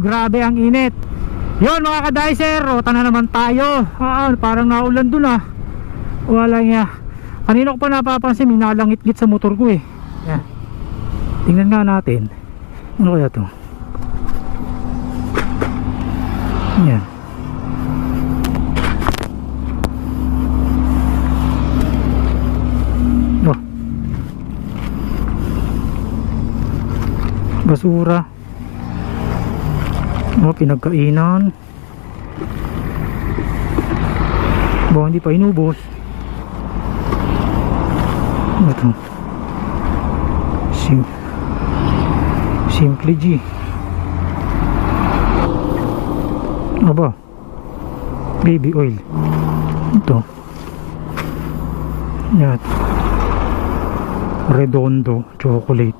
Grabe ang init. Yun mga ka-dicer, rota na naman tayo. Parang naulan dun Wala nga. Kanina ko pa napapansin, may nalangit-ngit sa motor ko eh. Yan. Tingnan nga natin. Ano kaya to? Yan. Oh. Basura. Pinagkainan. Hindi pa inubos. Ito Simple G. Baby oil. Ito yan. Redondo chocolate.